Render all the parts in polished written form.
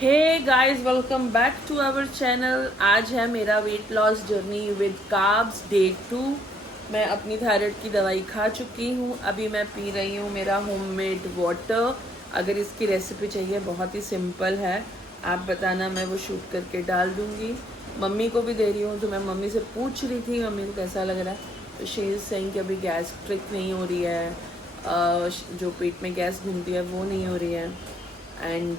Hey guys, welcome back to our channel. आज है मेरा weight loss journey with carbs day 2। मैं अपनी थायराइड की दवाई खा चुकी हूँ। अभी मैं पी रही हूँ मेरा होममेड वाटर। अगर इसकी रेसिपी चाहिए, बहुत ही सिंपल है, आप बताना, मैं वो शूट करके डाल दूँगी। मम्मी को भी दे रही हूँ, तो मैं मम्मी से पूछ रही थी मम्मी को कैसा लग रहा है। तो शी इज़ सेइंग कि अभी गैस ट्रिक नहीं हो रही है, जो पेट में गैस घूमती है वो नहीं हो रही है। एंड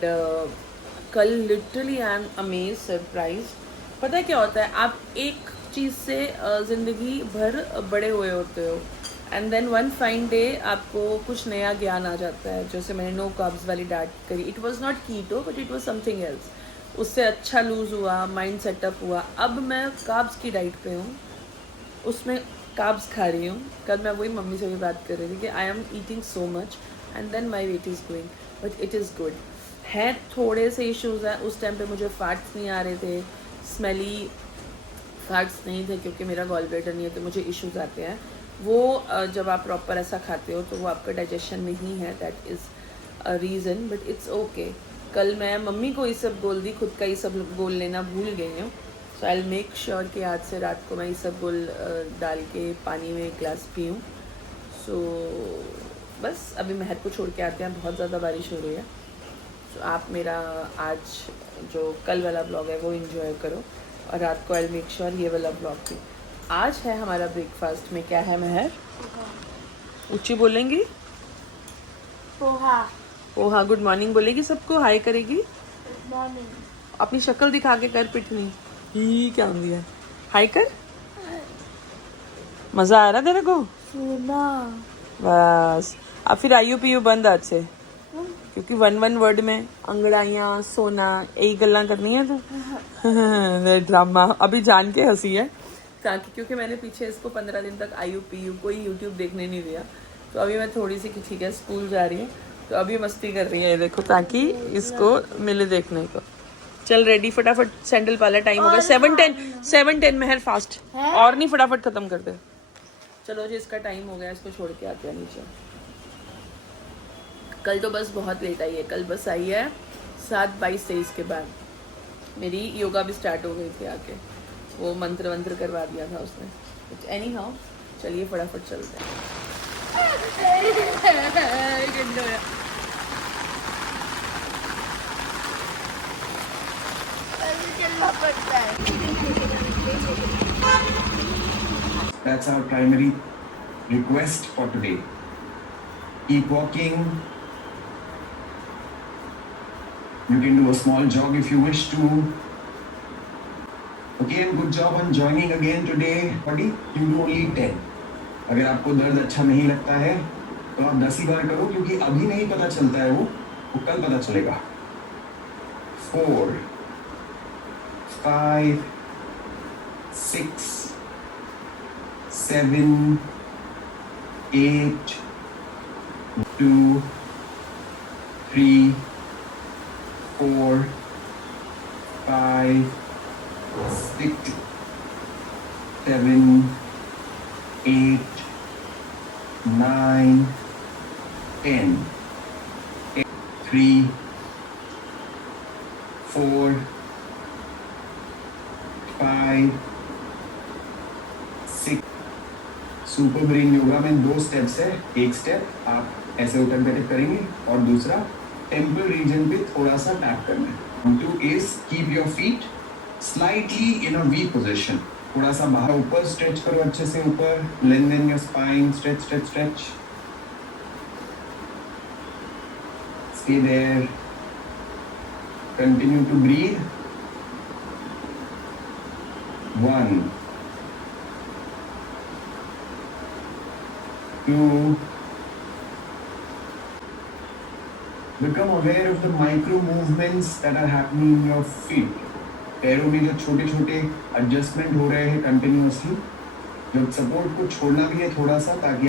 कल literally I am amaze surprise. पता है क्या होता है, आप एक चीज़ से ज़िंदगी भर बड़े हुए होते हो, and then one fine day आपको कुछ नया ज्ञान आ जाता है। जैसे मैंने नो कार्ब्स वाली डाइट करी, it was not keto but it was something else. उससे अच्छा लूज़ हुआ, माइंड सेटअप हुआ। अब मैं कार्ब्स की डाइट पे हूँ, उसमें कार्ब्स खा रही हूँ। कल मैं वही मम्मी से भी बात कर रही थी कि I am eating so much and then my weight is going, but it is good है। थोड़े से इश्यूज़ हैं, उस टाइम पे मुझे फैट्स नहीं आ रहे थे, स्मेली फैट्स नहीं थे, क्योंकि मेरा गॉल ब्लैडर नहीं है तो मुझे इश्यूज आते हैं। वो जब आप प्रॉपर ऐसा खाते हो तो वो आपका डाइजेशन नहीं है, that is a reason, but it's okay. कल मैं मम्मी को ये सब बोल दी, खुद का ये सब बोल लेना भूल गई हूँ। सो आई विल मेक श्योर कि आज से रात को मैं ये सब बोल डाल के पानी में एक गिलास पीऊँ। सो बस अभी महर को छोड़ के आते हैं, बहुत ज़्यादा बारिश हो रही है। तो आप मेरा आज जो कल वाला ब्लॉग है वो इन्जॉय करो, और रात को आई मेक श्योर ये वाला ब्लॉग भी। आज है हमारा ब्रेकफास्ट में क्या है महर? ऊँची बोलेंगी? पोहा। पोहा। गुड मॉर्निंग बोलेगी, सबको हाय करेगी। Good morning. अपनी शक्ल दिखा के कर पिटनी। ही क्या हो गया? हाय कर। मज़ा आ रहा तेरे को? सुना। बस अब फिर आयु पीयू बंद आज से, क्योंकि वन वन वर्ड में अंगड़ाइयाँ सोना यही गल्ला करनी है। तो ड्रामा अभी जान के हंसी है, ताकि क्योंकि मैंने पीछे इसको 15 दिन तक आयु पीयू कोई यूट्यूब देखने नहीं दिया। तो अभी मैं थोड़ी सी कि ठीक है स्कूल जा रही है तो अभी मस्ती कर रही है, देखो, ताकि इसको मिले देखने को। चल रेडी, फटाफट सैंडल पाला, टाइम हो गया 7:10 महर फास्ट, और नहीं फटाफट खत्म कर दे। चलो जी, इसका टाइम हो गया, इसको छोड़ के आते हैं नीचे। कल तो बस बहुत लेट आई है, कल बस आई है 7:22-23 के बाद। मेरी योगा भी स्टार्ट हो गई थी आके, वो मंत्र वंत्र करवा दिया था उसने। एनी हाउ, चलिए फटाफट चलते हैं। That's our primary request for today. Keep walking. You can do a small jog if you wish to. Okay, and good job on joining again today. Buddy, you do only 10. अगर आपको दर्द अच्छा नहीं लगता है तो आप 10 ही बार करो, क्योंकि अभी नहीं पता चलता है, वो कल पता चलेगा। 4, 5, 6, 7, 8, 2, 3, 4, 5, 6, 7, 8, 9, 10. 3, 4, 5, 6। सुपर ब्रेन योगा में 2 स्टेप्स है। एक स्टेप आप ऐसे उठक बैठक करेंगे और दूसरा टेम्पल रीजन पे थोड़ा सा टैप करना है। 2 is keep your feet slightly in a V position. थोड़ा सा बाहर ऊपर स्ट्रेच करो, अच्छे से ऊपर, lengthen your spine, stretch stretch stretch. Stay there, continue to breathe. 1, 2, become aware of the micro movements that are happening in your feet. पैरों में जो छोटे छोटे एडजस्टमेंट हो रहे हैं कंटिन्यूअसली, जो सपोर्ट को छोड़ना भी है थोड़ा सा, ताकि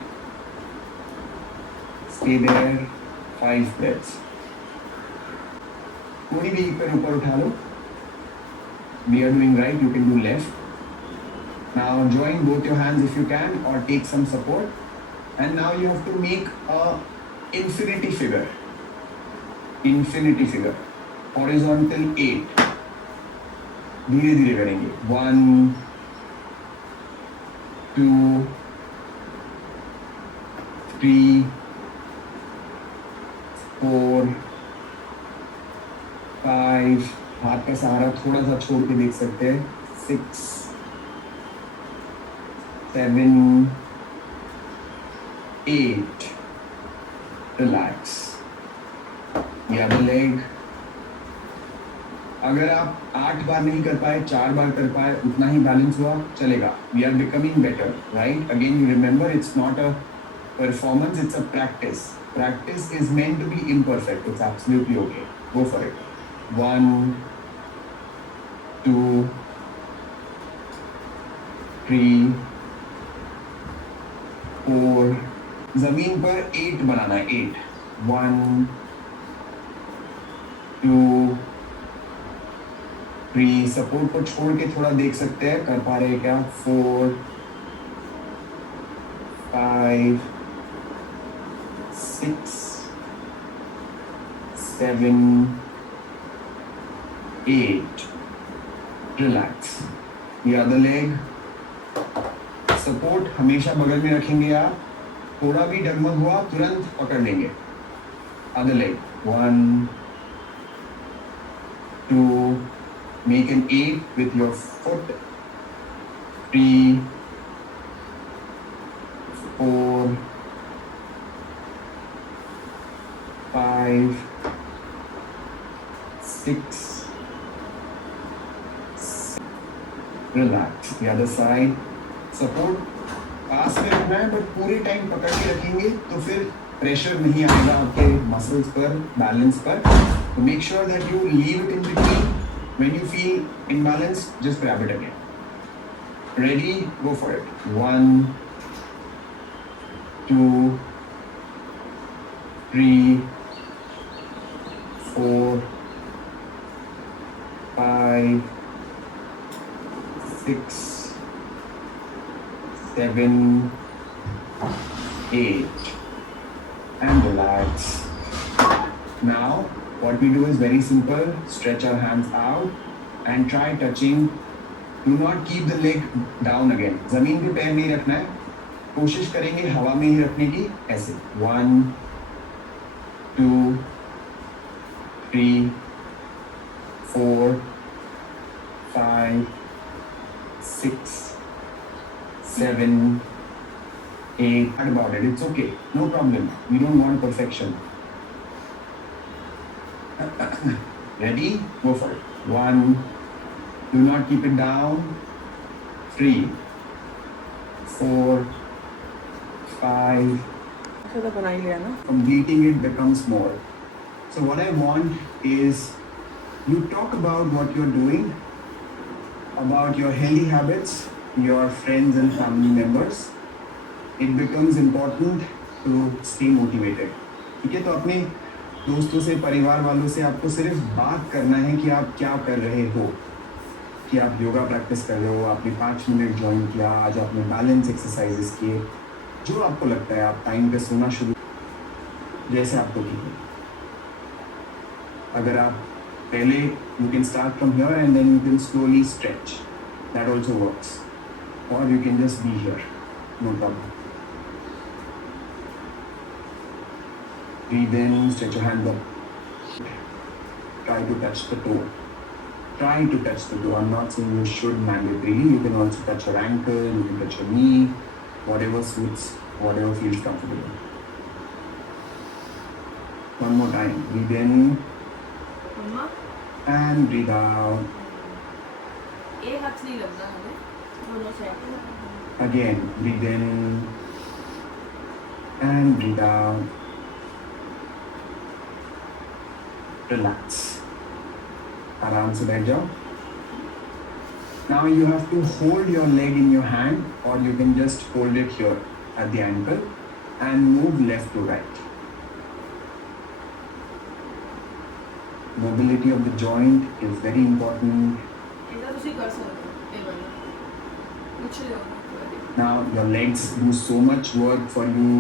स्टे देयर। 5 ब्रेथ्स। पूरी भी पैर ऊपर उठा लो। We are doing right, you can do left. Now join both your hands if you can, or take some support. And now you have to make a infinity figure. Infinity figure. Horizontal 8, धीरे धीरे करेंगे 1 2 3 4 5, हाथ का सहारा थोड़ा सा छोड़ के देख सकते हैं, 6 7 8, रिलैक्स। The other leg, अगर आप 8 बार नहीं कर पाए, 4 बार कर पाए, उतना ही बैलेंस हुआ चलेगा। We are becoming better, right? Again, you remember, it's not a performance, it's a practice. Practice is meant to be imperfect. It's absolutely okay. Go for it. 1 2 3 4, जमीन पर 8 बनाना है, 8 1 2 3, सपोर्ट को छोड़ के थोड़ा देख सकते हैं, कर पा रहे हैं क्या, 4 5 6 7 8, relax. The other leg, support हमेशा बगल में रखेंगे आप, थोड़ा भी डगमग हुआ तुरंत पकड़ लेंगे। Other leg, 1 2, make an 8 with your foot, 3 4 5 6 relax. The other side, support पास में रखना है, बट पूरे टाइम पकड़ के रखेंगे तो फिर प्रेशर नहीं आएगा आपके मसल्स पर, बैलेंस पर। तो make sure that you leave it in between. When you feel imbalance, just grab it again. Ready, go for it. 1 2 3 4 5 6 7 8, and relax. Now what we do is very simple. Stretch our hands out and try touching. Do not keep the leg down again. जमीन पे पैर नहीं रखना है, कोशिश करेंगे हवा में ही रखने की, ऐसे 1 2 3 4 5 6 7 8, and about it. It's okay. No problem. We don't want perfection. Ready? Go for it. 1. Do not keep it down. 3 4 5. अच्छा तो बना ही लिया ना। Completing it becomes more. So what I want is you talk about what you're doing, about your healthy habits, your friends and family members. It becomes important to stay motivated. ठीक है, तो अपने दोस्तों से, परिवार वालों से आपको सिर्फ बात करना है कि आप क्या कर रहे हो, कि आप योगा प्रैक्टिस कर रहे हो, आपने 5 मिनट ज्वाइन किया, आज आपने बैलेंस एक्सरसाइजेस किए, जो आपको लगता है। आप टाइम पे सोना शुरू, जैसे आपको ठीक है। अगर आप पहले, you can start from here and then you can slowly stretch, that also works, और you can just be here, no problem. Breathe in, stretch your hand up. Try to touch the toe. Try to touch the toe. I'm not saying you should mandatorily. You can also touch your ankle, you can touch your knee, whatever suits, whatever feels comfortable. One more time. Breathe in मम्मा and breathe out. एक हाथ से नहीं लगना हमें, दोनों side. Again, breathe in and breathe out. Relax. आराम से बैठ जाओ। Now you have to hold your leg in your hand, or you can just hold it here at the ankle and move left to right. Mobility of the joint is very important. इधर उसी कर सकते हो, एक बार कुछ नहीं होगा। Now your legs do so much work for you.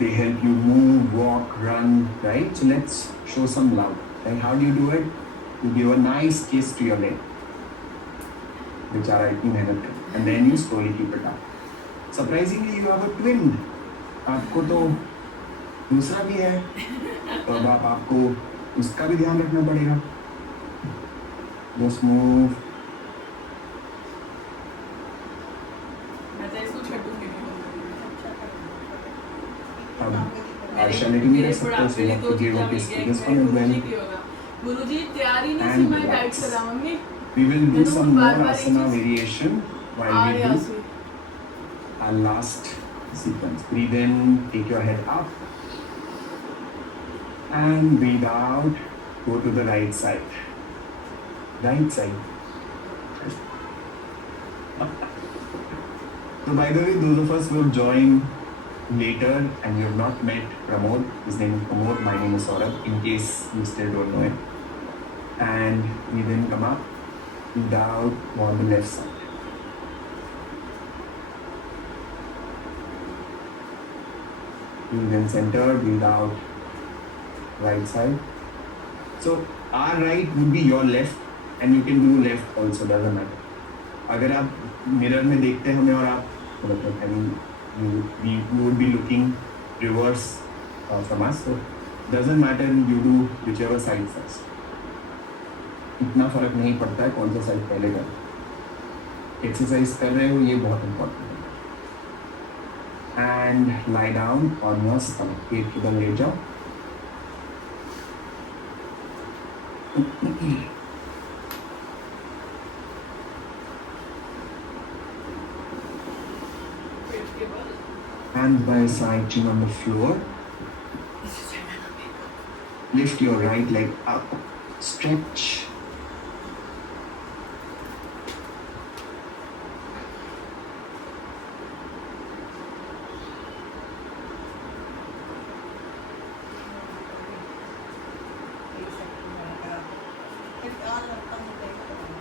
They help you move, walk, run, right? So let's show some love. And how do you do it? You give a nice kiss to your leg. बेचारा इतनी मेहनत कर. And then you slowly keep it up. Surprisingly, you have a twin. आपको तो दूसरा भी है, तो अब आपको उसका भी ध्यान रखना पड़ेगा. Just move. अब partiality नहीं रख सकते, so you have to give a kiss to this one as well. गुरुजी तैयारी नहीं थी, And मैं गाइड relax. कर रहा हूँ मम्मी. We will do मैंने some more बार-बार asana एक चीज- variation while आ we रहा do से. our last sequence. Breathe in, take your head up, and breathe out. Go to the right side. Right side. So by the way, those of us who have joined later and you have not met Pramod, his name is Pramod, my name is Saurabh, in case you still don't know it. And we then come up, breathe out on the left side. Breathe in center, breathe out right side. So our right would be your left and you can do left also, doesn't matter. अगर आप mirror में देखते हैं हमें और आप मतलब I mean you would be looking reverse from us, so doesn't matter, you do whichever side first. इतना फर्क नहीं पड़ता है कौन सा साइड पहले करें. एक्सरसाइज कर रहे हो ये बहुत इंपॉर्टेंट है. And lie down on your stomach, पेट के बल लेट जाओ. Hands by side, chin on the floor. Lift your right leg up. Stretch.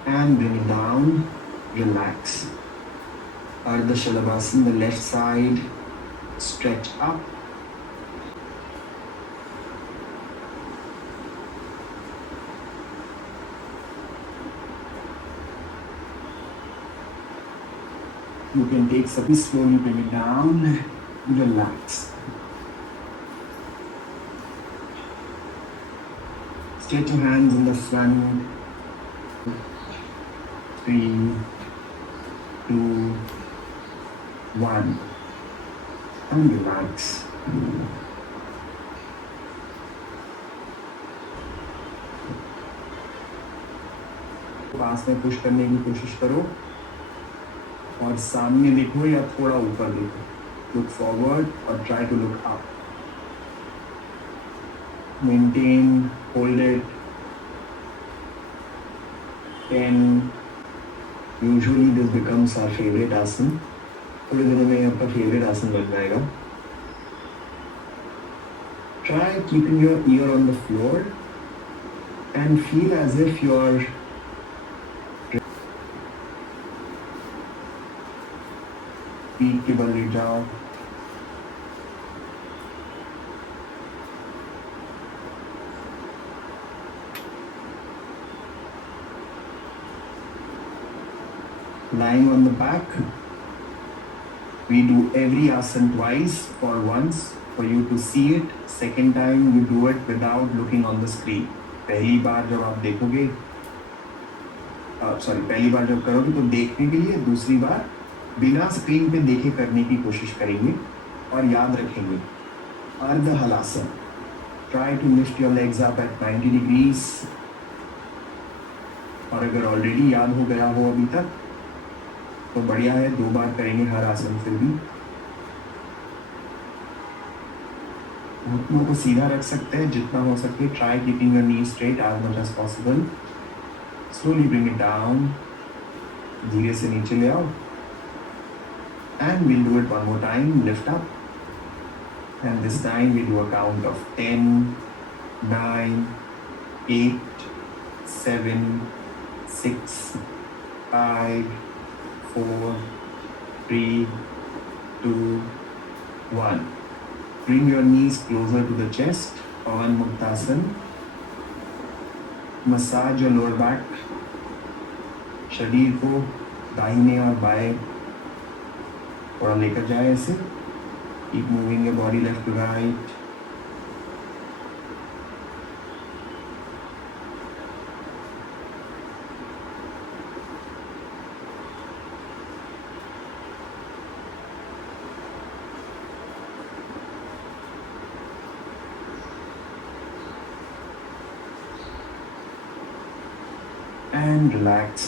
And bring it down. Relax. Ardha Shalabhasana, the left side. Stretch up. You can take some, slowly bring it down. Relax. Stretch your hands in the front. 3, 2, 1. And relax. पास में push करने की कोशिश करो और सामने देखो या थोड़ा ऊपर देखो. लुक फॉरवर्ड और try to look up. Maintain, hold it. 10. Usually this becomes our favorite आसन. थोड़े दिनों में आपका फेवरेट आसन बन जाएगा. Try keeping your ear on the floor and feel as if you are पीठ के बल लेट जाओ. Lying on the back, we do every asana twice for once for you to see it. Second time you do it without looking on the screen. पहली बार जब आप देखोगे, पहली बार जब करोगे तो देखने के लिए, दूसरी बार बिना स्क्रीन पे देखे करने की कोशिश करेंगे और याद रखेंगे. अर्ध halasana. Try to lift your legs up at 90 degrees. और अगर ऑलरेडी याद हो गया हो अभी तक तो बढ़िया है, 2 बार करेंगे हर आसन. फिर भी घुटनों को सीधा रख सकते हैं जितना हो सके. Try keeping your knee straight as much as possible. Slowly bring it down. धीरे से नीचे ले आओ. And we'll do it one more time. Lift up. And this time we do a count of 10, 9, 8, 7, 6, 5, 4, 3, 2, 1. Bring your knees closer to the chest. Pavan Muktasana. Massage your lower back, शरीर को दाहिने और बाएं थोड़ा लेकर जाए ऐसे. Keep moving your body left to right. And relax.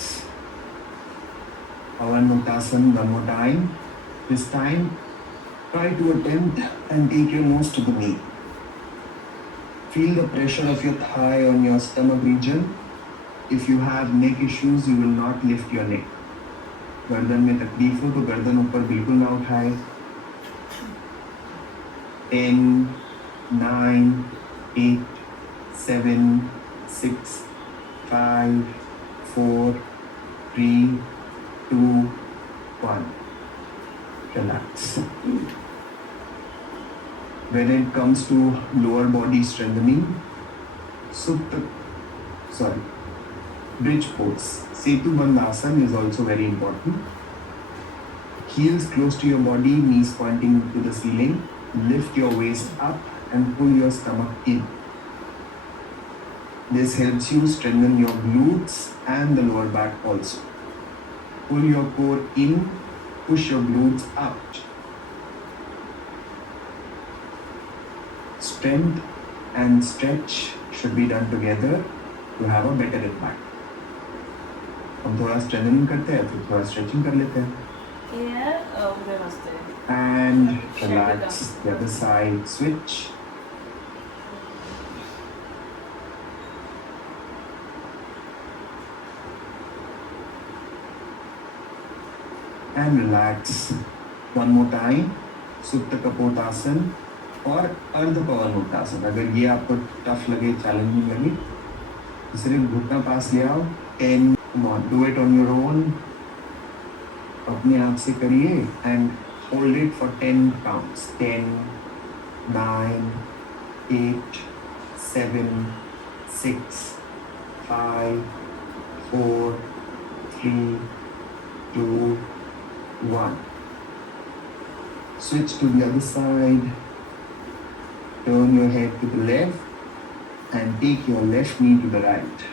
Pawan Muktasan one more time. This time, try to attempt and take your nose to the knee. Feel the pressure of your thigh on your stomach region. If you have neck issues, you will not lift your neck. गर्दन में तकलीफ हो तो गर्दन ऊपर बिल्कुल ना उठाए. 10, 9, 8, 7, 6, 5, 4, 3, 2, 1. Relax. When it comes to lower body strengthening, bridge pose, Setu Bandhasan is also very important. Heels close to your body, knees pointing to the ceiling. Lift your waist up and pull your stomach in. This helps you strengthen your glutes and the lower back also. Pull your core in, push your glutes out. Strength and stretch should be done together to have a better impact. हम थोड़ा strengthening करते हैं फिर थोड़ा stretching कर लेते हैं. And relax the other side. Switch. And relax. One more time. Supta Kapotasana और अर्ध पवन मुक्तासन. अगर ये आपको टफ लगे, चैलेंजिंग लगे, तो सिर्फ घुटना पास ले आओ. 10. Come on, do it on your own. अपने आप से करिए and hold it for 10 counts. 10, 9, 8, 7, 6, 5, 4, 3, 2, 1. Switch to the other side. Turn your head to the left and take your left knee to the right.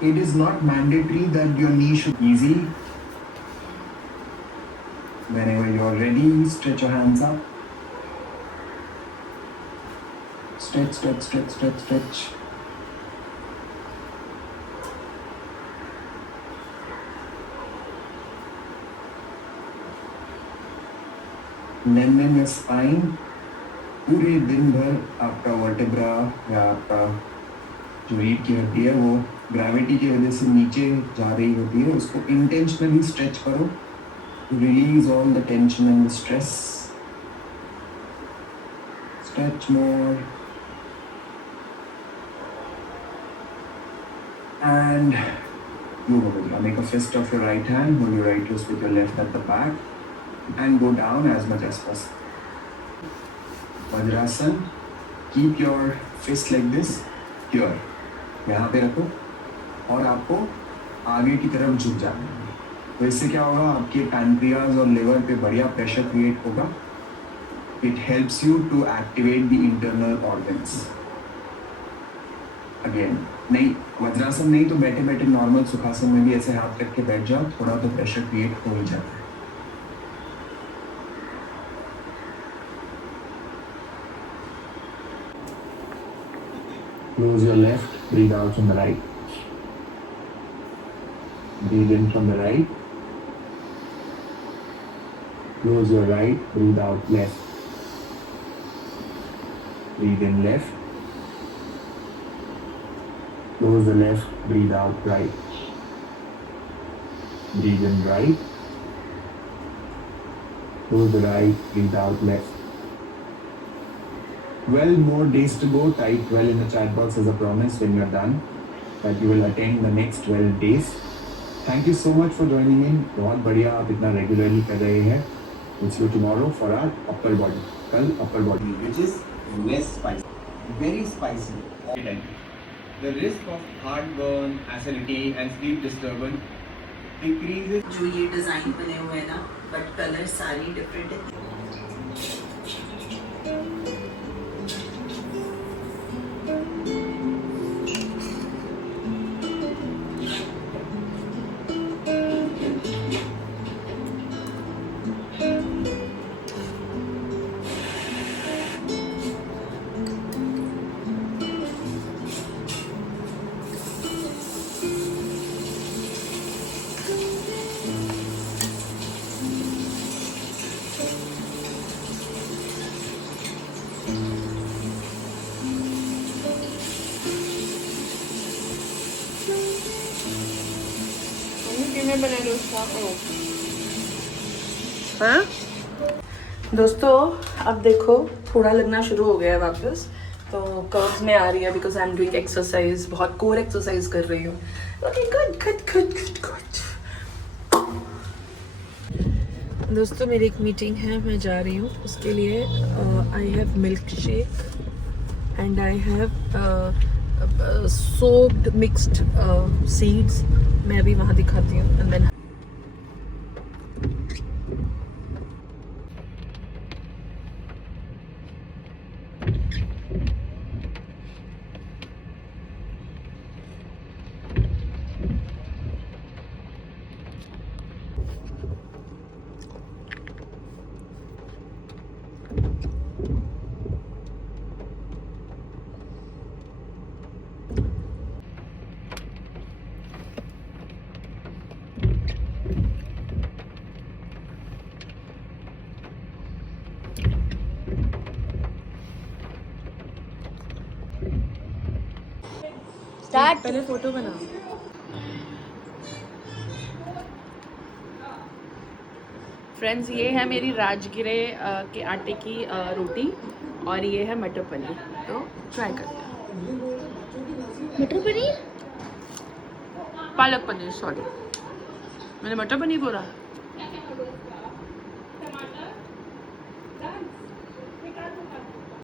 It is not mandatory that your knee should be easy. Whenever you are ready, stretch your hands up. Stretch, stretch, stretch, stretch, stretch. Lengthen your spine. पूरे दिन भर आपका vertebra या आपका जो रीढ़ की हड्डी है वो ग्रेविटी की वजह से नीचे जा रही होती है. उसको इंटेंशनली स्ट्रेच करो. Release all the tension and stress. Stretch more. And move over. Make a fist of your right hand. Hold your right wrist with your left at the back. And go down as much as possible. Vajrasana. Keep your fist like this. Here. यहाँ पे रखो और आपको आगे की तरफ झुक जाना है. तो इससे क्या होगा, आपके पैनक्रियाज और लिवर पे बढ़िया प्रेशर क्रिएट होगा. It helps you to activate the internal organs. Again नहीं, वज्रासन नहीं तो बैठे बैठे नॉर्मल सुखासन में भी ऐसे हाथ रख के बैठ जाओ. थोड़ा तो प्रेशर क्रिएट हो ही जाता है. Close your left, breathe out from the right. Breathe in from the right. Close your right, breathe out left. Breathe in left. Close the left, breathe out right. Breathe in right. Close the right, breathe out left. 12 more days to go. Type 12 in the chat box as a promise when you're done that you will attend the next 12 days. Thank you so much for joining in. बहुत बढ़िया आप इतना regularly कर रहे हैं. We'll see you tomorrow for our upper body. कल upper body which is less spicy. very spicy. The risk of heartburn, acidity and sleep disturbance decreases. जो ये डिजाइन बने हुए हैं ना, बट कलर सारी डिफरेंट है। हाँ दोस्तों, अब देखो थोड़ा लगना शुरू हो गया है वापस, तो कर्व्स में आ रही है because I am doing exercise, बहुत कोर एक्सरसाइज कर रही हूँ। Okay good good good good good. दोस्तों मेरी एक मीटिंग है, मैं जा रही हूँ उसके लिए। I have milk shake and I have soaked mixed seeds. मैं अभी वहाँ दिखाती हूँ एंड देन स्टार्ट। पहले फोटो बना। फ्रेंड्स, ये है मेरी राजगिरे के आटे की रोटी और ये है मटर पनीर, तो ट्राई करते हैं। मटर पनीर, पालक पनीर, सॉरी मैंने मटर पनीर बोला।